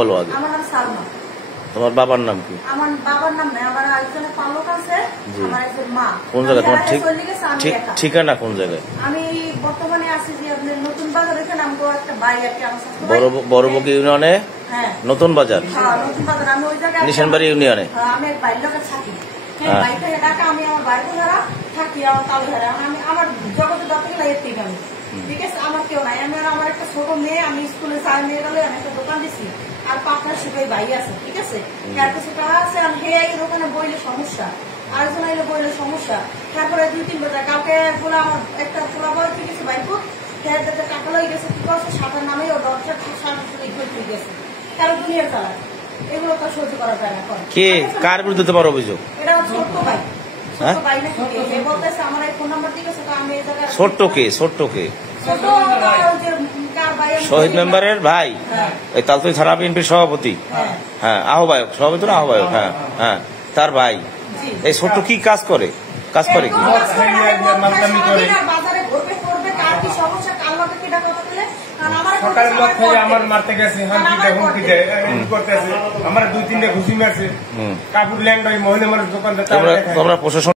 বলো আগে। আমার নাম সালমা। তোমার বাবার নাম কি? আমার বাবার নাম নাই, আমার একজন পালক আছে, আমার একজন মা। কোন জায়গায় তোমার ঠিকানা কোন জায়গায়? আমি বর্তমানে আছি যে আপনার নতুন বাজার, এখানে আমগো একটা বাড়ি আছে আমার সাথে বড়বুকি ইউনিয়নে। হ্যাঁ, নতুন বাজার। হ্যাঁ নতুন বাজার। আমি ওই জায়গায় নিশানবাড়ি ইউনিয়নে। আমি এক বাড়ির লোকে থাকি। বাড়িতে ঢাকা, আমি আমার বাড়িতে যারা থাকি, আমার তালে ধরে আমি আমার জগতে যত গেলে এর থেকে আমি ঠিক আছে, আমার কেউ নাই। আমি আমার একটা ছোট মেয়ে, আমি স্কুলে চার মেয়ে গেলে আমি একটা দোকান দিচ্ছি, আর পার্টনার শিখাই ভাই আছে, ঠিক আছে, তার কিছু টাকা আছে। আর হে এই দোকানে বইলে সমস্যা, আরেকজন আইলে বইলে সমস্যা। তারপরে 2-3 বছর কালকে বলে আমার একটা পোলা বই ঠিক আছে বাইকু টাকা লই গেছে, কি করছে সাঁতার নামে ও দরজা ঠিক গেছে, কারো দুনিয়ার চালা এগুলো তো সহ্য করা যায় না। কে কার বিরুদ্ধে তোমার অভিযোগ? এটা ছোট্ট ভাই, ছোট্ট ভাই নাকি যে বলতেছে আমার এই ফোন নাম্বার দিয়েছে, তো আমি এই জায়গায় ছোট্ট কে? ছোট্ট কে? ছোট যে কার ভাই, শহীদ মেম্বারের ভাই, এই তালতলি থানা বিএনপির সভাপতি, হ্যাঁ আহ্বায়ক, সভাপতি না আহ্বায়ক, হ্যাঁ হ্যাঁ তার ভাই। এই ছোট্ট কি কাজ করে? কাজ করে কি? বাজারে ঘুরবে করবে, কার কি সমস্যা, কার লোকে কি ডাকা বলে সকালের লোক থেকে আমার মারতে গেছে, হুমকি দেয়, করতেছে আমার 2-3টা ঘুষি মারছে, কাপড় ল্যান্ড হয় মহিলা মানুষ দোকানদার। তোমরা প্রশাসন